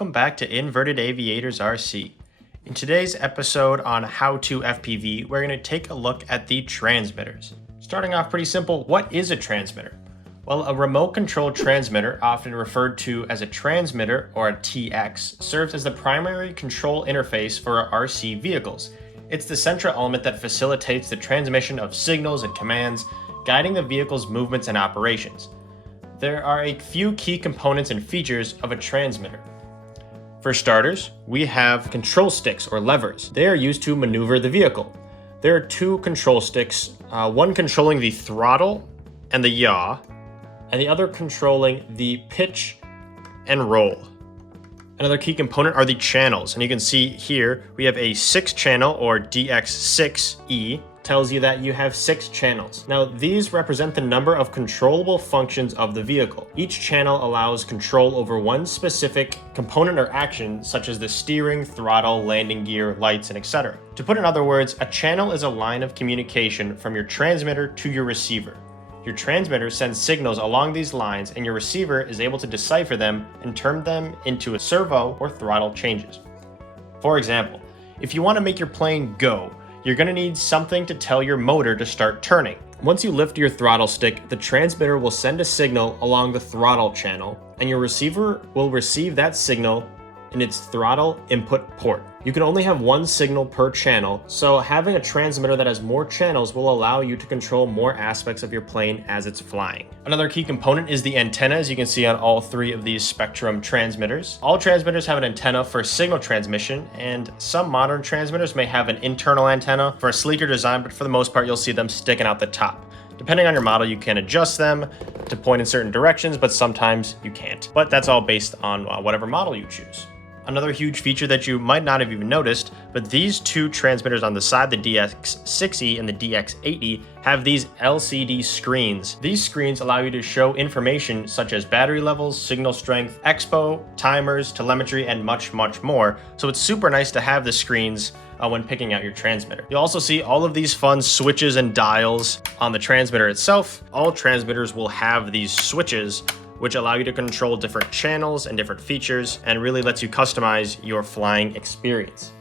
welcome back to Inverted Aviators RC. In today's episode on How to FPV, we're going to take a look at the transmitters. Starting off pretty simple, what is a transmitter? Well, a remote controlled transmitter, often referred to as a transmitter or a TX, serves as the primary control interface for RC vehicles. It's the central element that facilitates the transmission of signals and commands, guiding the vehicle's movements and operations. There are a few key components and features of a transmitter. For starters, we have control sticks or levers. They are used to maneuver the vehicle. There are two control sticks, one controlling the throttle and the yaw, and the other controlling the pitch and roll. Another key component are the channels, and you can see here we have a 6-channel or DX6E. Tells you that you have 6 channels. Now, these represent the number of controllable functions of the vehicle. Each channel allows control over one specific component or action, such as the steering, throttle, landing gear, lights, and etc. To put in other words, a channel is a line of communication from your transmitter to your receiver. Your transmitter sends signals along these lines, and your receiver is able to decipher them and turn them into servo or throttle changes. For example, if you want to make your plane go, you're going to need something to tell your motor to start turning. Once you lift your throttle stick, the transmitter will send a signal along the throttle channel, and your receiver will receive that signal in its throttle input port. You can only have one signal per channel, so having a transmitter that has more channels will allow you to control more aspects of your plane as it's flying. Another key component is the antenna, as you can see on all 3 of these Spektrum transmitters. All transmitters have an antenna for signal transmission, and some modern transmitters may have an internal antenna for a sleeker design, but for the most part you'll see them sticking out the top. Depending on your model, you can adjust them to point in certain directions, but sometimes you can't. But that's all based on whatever model you choose. Another huge feature that you might not have even noticed, but these 2 transmitters on the side, the DX6E and the DX8E, have these LCD screens. These screens allow you to show information such as battery levels, signal strength, Expo, timers, telemetry, and much more. So it's super nice to have the screens when picking out your transmitter. You'll also see all of these fun switches and dials on the transmitter itself. All transmitters will have these switches which allow you to control different channels and different features, and really lets you customize your flying experience.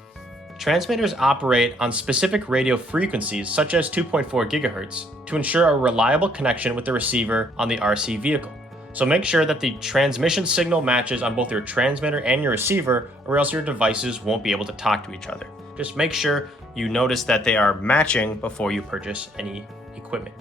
Transmitters operate on specific radio frequencies, such as 2.4 gigahertz, to ensure a reliable connection with the receiver on the RC vehicle. So make sure that the transmission signal matches on both your transmitter and your receiver, or else your devices won't be able to talk to each other. Just make sure you notice that they are matching before you purchase any equipment.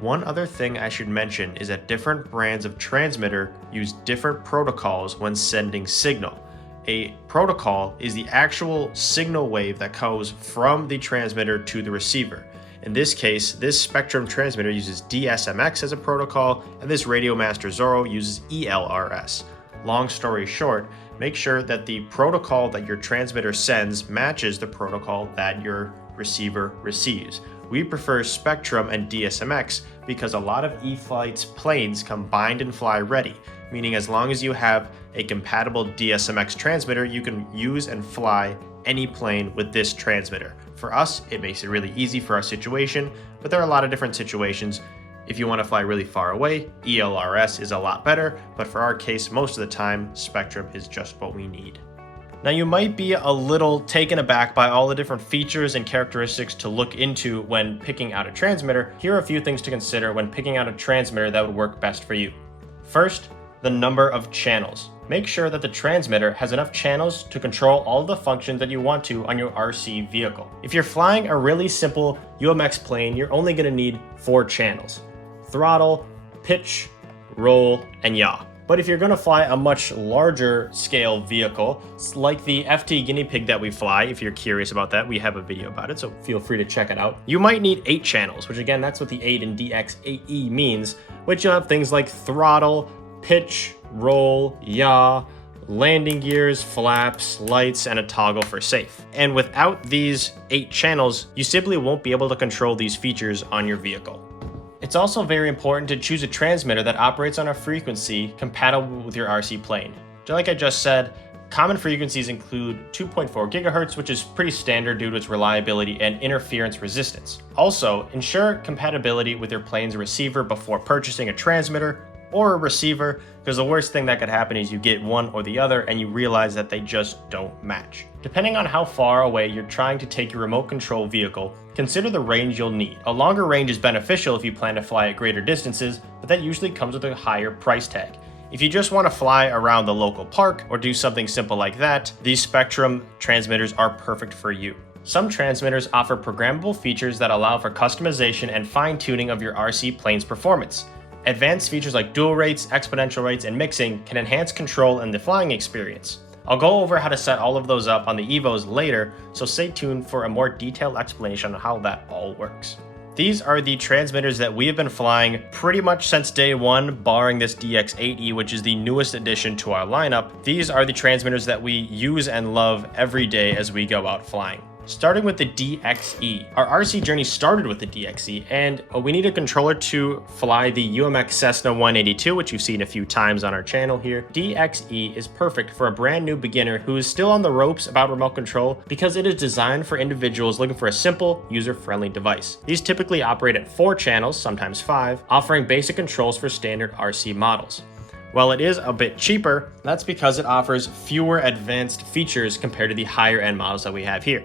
One other thing I should mention is that different brands of transmitter use different protocols when sending signal. A protocol is the actual signal wave that goes from the transmitter to the receiver. In this case, this Spektrum transmitter uses DSMX as a protocol, and this Radio Master Zorro uses ELRS. Long story short, make sure that the protocol that your transmitter sends matches the protocol that your receiver receives. We prefer Spektrum and DSMX because a lot of E-flite's planes come bind and fly ready, meaning as long as you have a compatible DSMX transmitter, you can use and fly any plane with this transmitter. For us, it makes it really easy for our situation, but there are a lot of different situations. If you want to fly really far away, ELRS is a lot better, but for our case, most of the time, Spektrum is just what we need. Now, you might be a little taken aback by all the different features and characteristics to look into when picking out a transmitter. Here are a few things to consider when picking out a transmitter that would work best for you. First, the number of channels. Make sure that the transmitter has enough channels to control all the functions that you want to on your RC vehicle. If you're flying a really simple UMX plane, you're only going to need 4 channels: throttle, pitch, roll, and yaw. But if you're going to fly a much larger scale vehicle, like the FT guinea pig that we fly, if you're curious about that, we have a video about it, so feel free to check it out. You might need 8 channels, which again, that's what the 8 in DX8E means, which you'll have things like throttle, pitch, roll, yaw, landing gears, flaps, lights, and a toggle for safe. And without these 8 channels, you simply won't be able to control these features on your vehicle. It's also very important to choose a transmitter that operates on a frequency compatible with your RC plane. Like I just said, common frequencies include 2.4 gigahertz, which is pretty standard due to its reliability and interference resistance. Also, ensure compatibility with your plane's receiver before purchasing a transmitter. or a receiver, because the worst thing that could happen is you get one or the other and you realize that they just don't match. Depending on how far away you're trying to take your remote control vehicle, consider the range you'll need. A longer range is beneficial if you plan to fly at greater distances, but that usually comes with a higher price tag. If you just want to fly around the local park or do something simple like that, these Spektrum transmitters are perfect for you. Some transmitters offer programmable features that allow for customization and fine-tuning of your RC plane's performance. Advanced features like dual rates, exponential rates, and mixing can enhance control and the flying experience. I'll go over how to set all of those up on the Evos later, so stay tuned for a more detailed explanation on how that all works. These are the transmitters that we have been flying pretty much since day one, barring this DX8E, which is the newest addition to our lineup. These are the transmitters that we use and love every day as we go out flying. Starting with the DXE. Our RC journey started with the DXE, and we need a controller to fly the UMX Cessna 182, which you've seen a few times on our channel here. DXE is perfect for a brand new beginner who is still on the ropes about remote control because it is designed for individuals looking for a simple, user-friendly device. These typically operate at 4 channels, sometimes 5, offering basic controls for standard RC models. While it is a bit cheaper, that's because it offers fewer advanced features compared to the higher end models that we have here.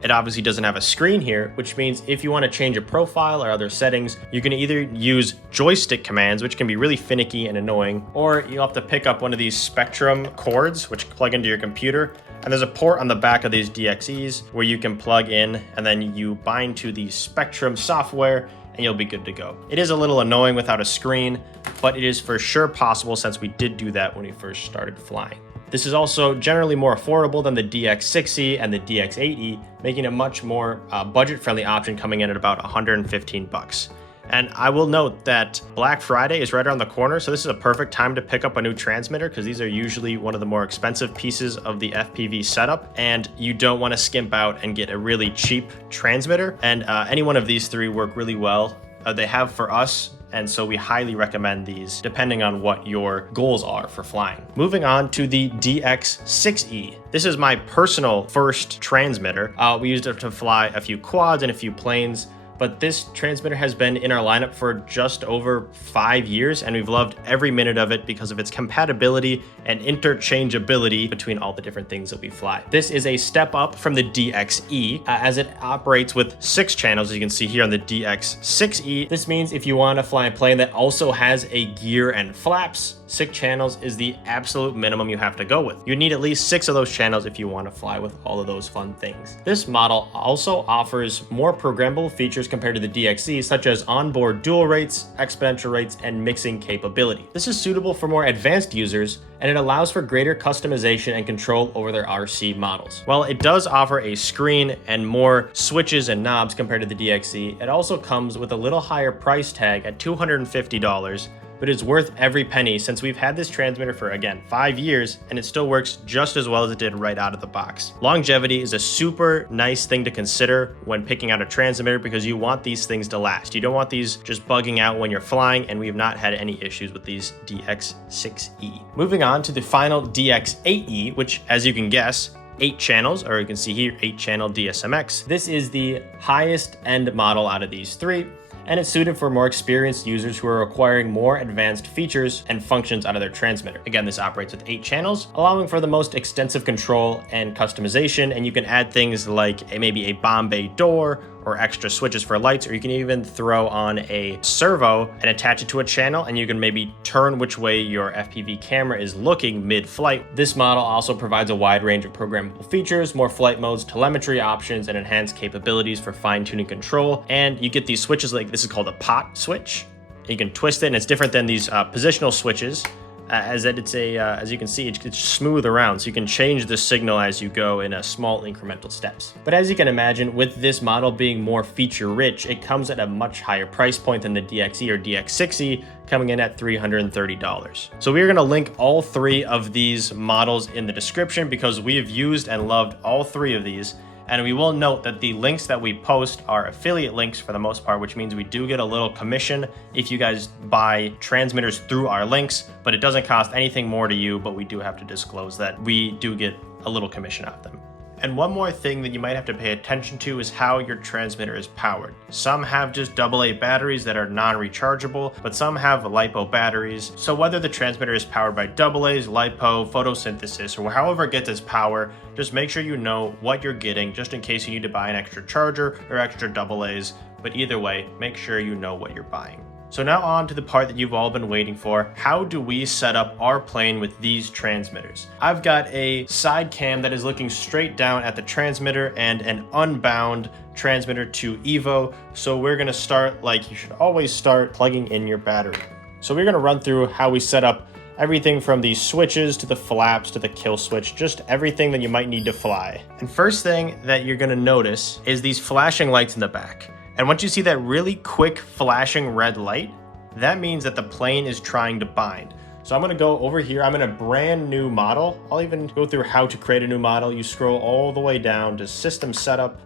It obviously doesn't have a screen here, which means if you want to change a profile or other settings, you can either use joystick commands, which can be really finicky and annoying, or you'll have to pick up one of these Spektrum cords, which plug into your computer. And there's a port on the back of these DXEs where you can plug in and then you bind to the Spektrum software and you'll be good to go. It is a little annoying without a screen, but it is for sure possible since we did do that when we first started flying. This is also generally more affordable than the DX6E and the DX8E, making a much more budget-friendly option coming in at about 115 bucks. And I will note that Black Friday is right around the corner, so this is a perfect time to pick up a new transmitter because these are usually one of the more expensive pieces of the FPV setup, and you don't want to skimp out and get a really cheap transmitter. And any one of these three work really well. They have for us, and so we highly recommend these depending on what your goals are for flying. Moving on to the DX6E. This is my personal first transmitter. We used it to fly a few quads and a few planes, but this transmitter has been in our lineup for just over 5 years, and we've loved every minute of it because of its compatibility and interchangeability between all the different things that we fly. This is a step up from the DXE as it operates with 6 channels, as you can see here on the DX6E. This means if you want to fly a plane that also has a gear and flaps, 6 channels is the absolute minimum you have to go with. You need at least 6 of those channels if you want to fly with all of those fun things. This model also offers more programmable features compared to the DXE, such as onboard dual rates, exponential rates, and mixing capability. This is suitable for more advanced users, and it allows for greater customization and control over their RC models. While it does offer a screen and more switches and knobs compared to the DXE, it also comes with a little higher price tag at $250, but it's worth every penny since we've had this transmitter for, again, 5 years, and it still works just as well as it did right out of the box. Longevity is a super nice thing to consider when picking out a transmitter because you want these things to last. You don't want these just bugging out when you're flying, and we have not had any issues with these DX6E. Moving on to the final DX8E, which, as you can guess, 8 channels, or you can see here, 8-channel DSMX. This is the highest end model out of these 3. And it's suited for more experienced users who are requiring more advanced features and functions out of their transmitter. Again, this operates with 8 channels, allowing for the most extensive control and customization, and you can add things like maybe a bomb bay door or extra switches for lights, or you can even throw on a servo and attach it to a channel, and you can maybe turn which way your FPV camera is looking mid-flight. This model also provides a wide range of programmable features, more flight modes, telemetry options, and enhanced capabilities for fine-tuning control. And you get these switches, like this is called a pot switch. You can twist it, and it's different than these positional switches, as you can see, it's smooth around, so you can change the signal as you go in a small incremental steps. But as you can imagine, with this model being more feature rich, it comes at a much higher price point than the DXE or DX6E, coming in at $330. So we are going to link all 3 of these models in the description because we have used and loved all 3 of these. And we will note that the links that we post are affiliate links for the most part, which means we do get a little commission if you guys buy transmitters through our links, but it doesn't cost anything more to you, but we do have to disclose that we do get a little commission out of them. And one more thing that you might have to pay attention to is how your transmitter is powered. Some have just AA batteries that are non-rechargeable, but some have LiPo batteries. So whether the transmitter is powered by AA's, LiPo, photosynthesis, or however it gets its power, just make sure you know what you're getting just in case you need to buy an extra charger or extra AA's. But either way, make sure you know what you're buying. So now on to the part that you've all been waiting for. How do we set up our plane with these transmitters? I've got a side cam that is looking straight down at the transmitter and an unbound transmitter to Evo. So we're gonna start like you should always start, plugging in your battery. So we're gonna run through how we set up everything from the switches to the flaps to the kill switch, just everything that you might need to fly. And first thing that you're gonna notice is these flashing lights in the back. And once you see that really quick flashing red light, that means that the plane is trying to bind. So I'm gonna go over here, I'm in a brand new model. I'll even go through how to create a new model. You scroll all the way down to system setup,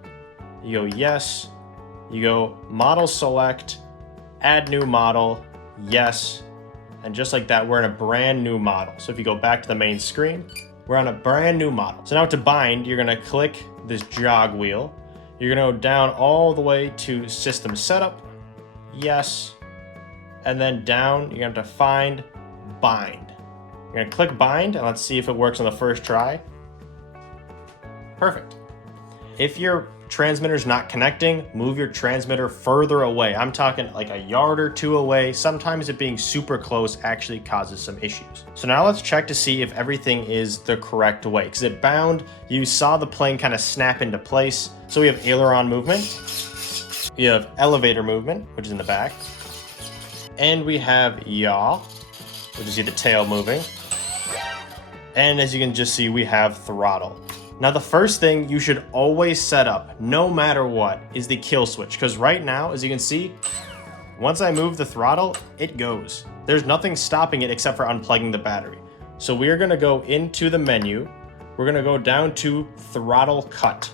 you go yes, you go model select, add new model, yes, and just like that, we're in a brand new model. So if you go back to the main screen, we're on a brand new model. So now to bind, you're gonna click this jog wheel. You're gonna go down all the way to system setup, yes, and then down, you're gonna have to find bind. You're gonna click bind, and let's see if it works on the first try. Perfect. If your transmitter's not connecting, move your transmitter further away. I'm talking like a yard or two away. Sometimes it being super close actually causes some issues. So now let's check to see if everything is the correct way. Because it bound, you saw the plane kind of snap into place. So we have aileron movement, we have elevator movement, which is in the back, and we have yaw, which is the tail moving. And as you can just see, we have throttle. Now the first thing you should always set up, no matter what, is the kill switch. Because right now, as you can see, once I move the throttle, it goes. There's nothing stopping it except for unplugging the battery. So we are gonna go into the menu. We're gonna go down to throttle cut.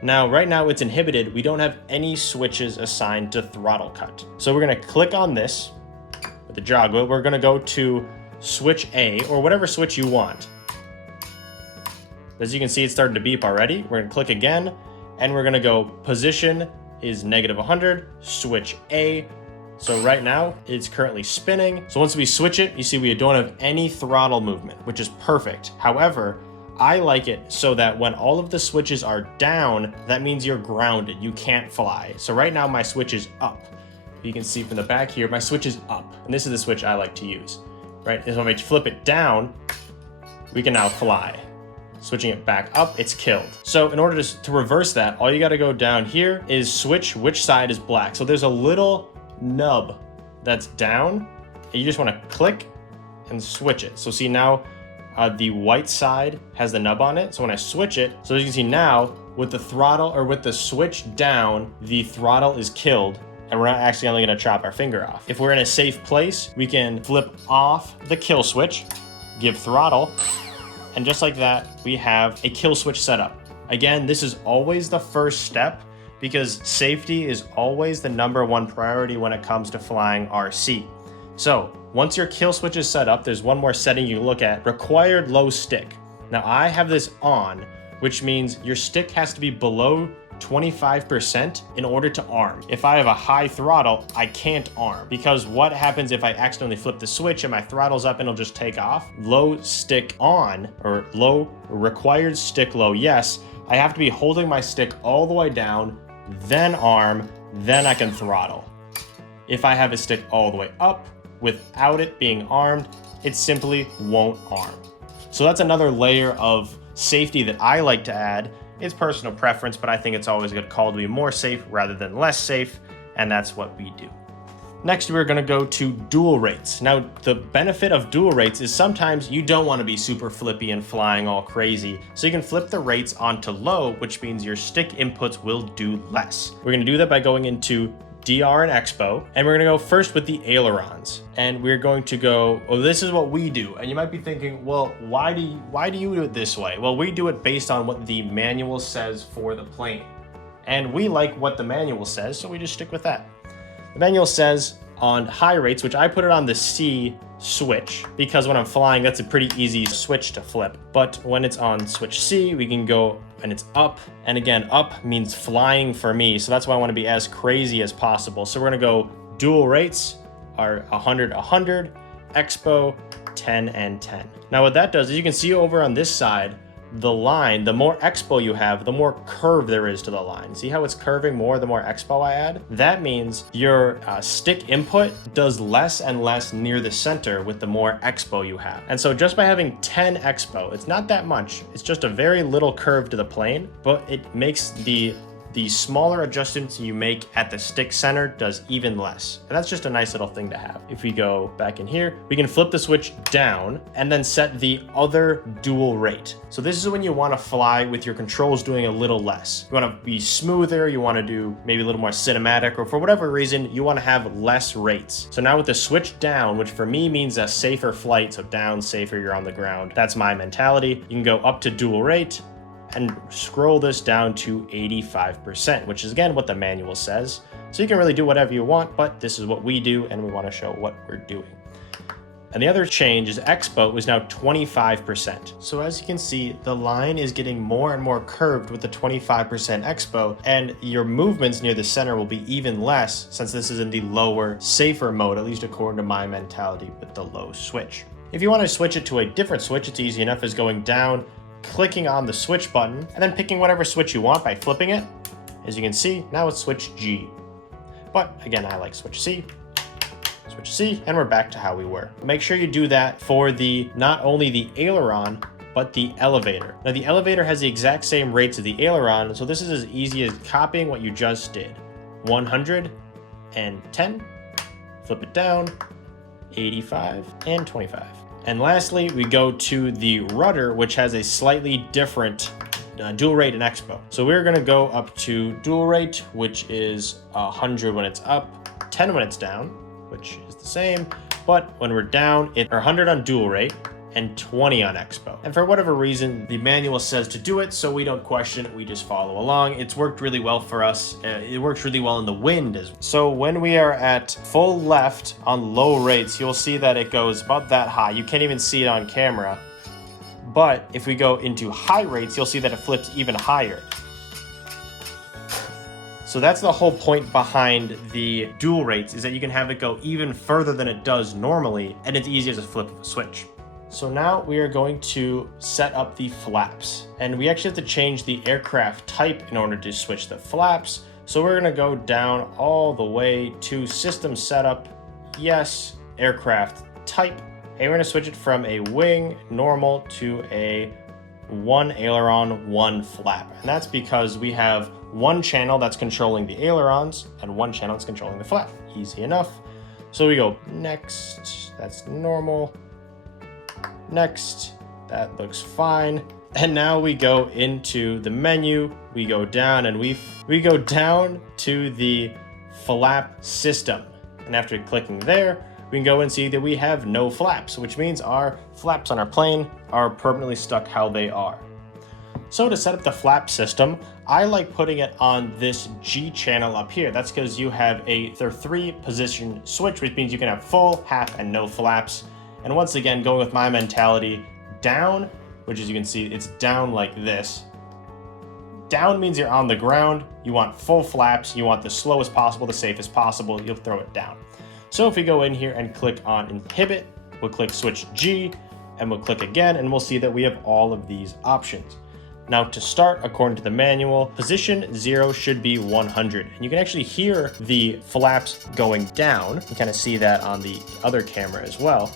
Now, right now it's inhibited. We don't have any switches assigned to throttle cut. So we're gonna click on this with the jog wheel. We're gonna go to switch A, or whatever switch you want. As you can see, it's starting to beep already. We're gonna click again, and we're gonna go position is -100, switch A. So right now, it's currently spinning. So once we switch it, you see we don't have any throttle movement, which is perfect. However, I like it so that when all of the switches are down, that means you're grounded, you can't fly. So right now my switch is up. You can see from the back here, my switch is up. And this is the switch I like to use, right? And so when I flip it down, we can now fly. Switching it back up, it's killed. So in order to reverse that, all you gotta go down here is switch which side is black. So there's a little nub that's down, and you just wanna click and switch it. So see now, the white side has the nub on it. So when I switch it, so as you can see now, with the throttle or with the switch down, the throttle is killed, and we're not actually only gonna chop our finger off. If we're in a safe place, we can flip off the kill switch, give throttle, and just like that, we have a kill switch set up. Again, this is always the first step because safety is always the #1 priority when it comes to flying RC. So once your kill switch is set up, there's one more setting you look at, required low stick. Now I have this on, which means your stick has to be below 25% in order to arm. If I have a high throttle, I can't arm because what happens if I accidentally flip the switch and my throttle's up and it'll just take off? Low stick on, or low, required stick low, yes. I have to be holding my stick all the way down, then arm, then I can throttle. If I have a stick all the way up, without it being armed, it simply won't arm. So that's another layer of safety that I like to add. It's personal preference, but I think it's always a good call to be more safe rather than less safe, and that's what we do. Next, we're gonna go to dual rates. Now, the benefit of dual rates is sometimes you don't wanna be super flippy and flying all crazy, so you can flip the rates onto low, which means your stick inputs will do less. We're gonna do that by going into DR and Expo, and we're gonna go first with the ailerons. And we're going to go, oh, this is what we do. And you might be thinking, well, why do you do it this way? Well, we do it based on what the manual says for the plane. And we like what the manual says, so we just stick with that. The manual says on high rates, which I put it on the C switch, because when I'm flying, that's a pretty easy switch to flip. But when it's on switch C, we can go and it's up. And again, up means flying for me. So that's why I want to be as crazy as possible. So we're going to go dual rates are 100, 100, Expo, 10 and 10. Now what that does is you can see over on this side, the line, the more Expo you have, the more curve there is to the line. See how it's curving more the more Expo I add? That means your stick input does less and less near the center with the more Expo you have. And so just by having 10 Expo, it's not that much. It's just a very little curve to the plane, but it makes the smaller adjustments you make at the stick center does even less. And that's just a nice little thing to have. If we go back in here, we can flip the switch down and then set the other dual rate. So this is when you want to fly with your controls doing a little less. You want to be smoother, you want to do maybe a little more cinematic, or for whatever reason, you want to have less rates. So now with the switch down, which for me means a safer flight, so down, safer, you're on the ground. That's my mentality. You can go up to dual rate and scroll this down to 85%, which is again what the manual says. So you can really do whatever you want, but this is what we do and we want to show what we're doing. And the other change is Expo is now 25%. So as you can see, the line is getting more and more curved with the 25% Expo, and your movements near the center will be even less since this is in the lower, safer mode, at least according to my mentality with the low switch. If you want to switch it to a different switch, it's easy enough as going down, clicking on the switch button, and then picking whatever switch you want by flipping it. As you can see, now it's switch G. But again, I like switch C, and we're back to how we were. Make sure you do that for not only the aileron, but the elevator. Now the elevator has the exact same rates as the aileron, so this is as easy as copying what you just did. 110, flip it down, 85 and 25. And lastly, we go to the rudder, which has a slightly different dual rate and Expo. So we're gonna go up to dual rate, which is 100 when it's up, 10 when it's down, which is the same. But when we're down, it's 100 on dual rate and 20 on Expo. And for whatever reason, the manual says to do it, so we don't question it, we just follow along. It's worked really well for us. It works really well in the wind as well. So when we are at full left on low rates, you'll see that it goes about that high. You can't even see it on camera. But if we go into high rates, you'll see that it flips even higher. So that's the whole point behind the dual rates, is that you can have it go even further than it does normally, and it's easy as a flip of a switch. So now we are going to set up the flaps, and we actually have to change the aircraft type in order to switch the flaps. So we're going to go down all the way to system setup, yes, aircraft type, and we're going to switch it from a wing normal to a one aileron, one flap. And that's because we have one channel that's controlling the ailerons and one channel that's controlling the flap. Easy enough. So we go next, that's normal. Next, that looks fine. And now we go into the menu, we go down and we go down to the flap system. And after clicking there, we can go and see that we have no flaps, which means our flaps on our plane are permanently stuck how they are. So to set up the flap system, I like putting it on this G channel up here. That's because you have a 3-position switch, which means you can have full, half, and no flaps. And once again, going with my mentality, down, which as you can see, it's down like this. Down means you're on the ground, you want full flaps, you want the slowest possible, the safest possible, you'll throw it down. So if we go in here and click on inhibit, we'll click switch G, and we'll click again, and we'll see that we have all of these options. Now to start, according to the manual, position 0 should be 100. And you can actually hear the flaps going down. You can kind of see that on the other camera as well.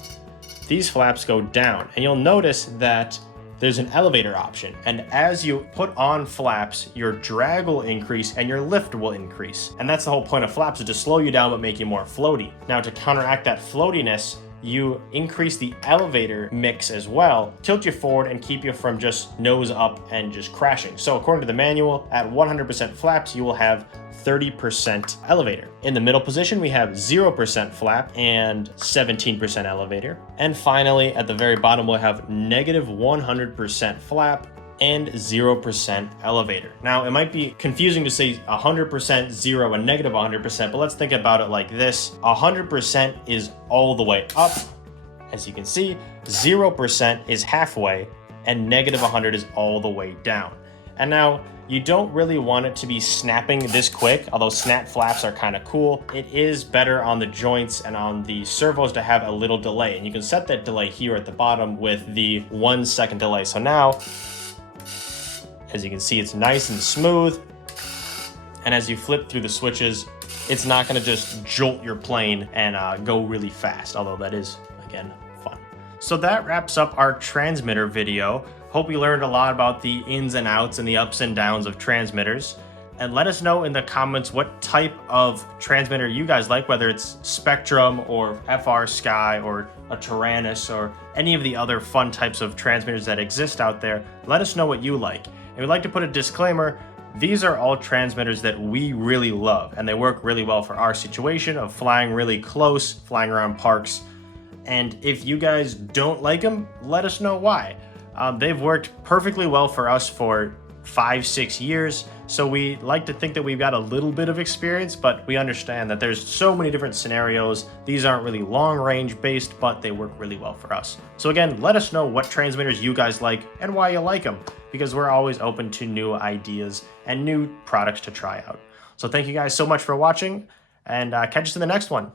These flaps go down, and you'll notice that there's an elevator option. And as you put on flaps, your drag will increase and your lift will increase. And that's the whole point of flaps, is to slow you down but make you more floaty. Now to counteract that floatiness, you increase the elevator mix as well, tilt you forward and keep you from just nose up and just crashing. So according to the manual, at 100% flaps, you will have 30% elevator. In the middle position, we have 0% flap and 17% elevator. And finally, at the very bottom, we'll have negative 100% flap and 0% elevator. Now, it might be confusing to say 100%, 0, and negative 100%, but let's think about it like this. 100% is all the way up, as you can see. 0% is halfway, and negative 100 is all the way down. And now you don't really want it to be snapping this quick, although snap flaps are kind of cool. It is better on the joints and on the servos to have a little delay. And you can set that delay here at the bottom with the 1 second delay. So now, as you can see, it's nice and smooth. And as you flip through the switches, it's not gonna just jolt your plane and go really fast, although that is, again, fun. So that wraps up our transmitter video. Hope you learned a lot about the ins and outs and the ups and downs of transmitters. And let us know in the comments what type of transmitter you guys like, whether it's Spektrum or FR Sky or a Tyrannus or any of the other fun types of transmitters that exist out there. Let us know what you like. And we'd like to put a disclaimer, these are all transmitters that we really love, and they work really well for our situation of flying really close, flying around parks. And if you guys don't like them, let us know why. They've worked perfectly well for us for 5-6 years, so we like to think that we've got a little bit of experience, but we understand that there's so many different scenarios. These aren't really long range based, but they work really well for us. So again, let us know what transmitters you guys like and why you like them, because we're always open to new ideas and new products to try out. So thank you guys so much for watching, and catch us in the next one.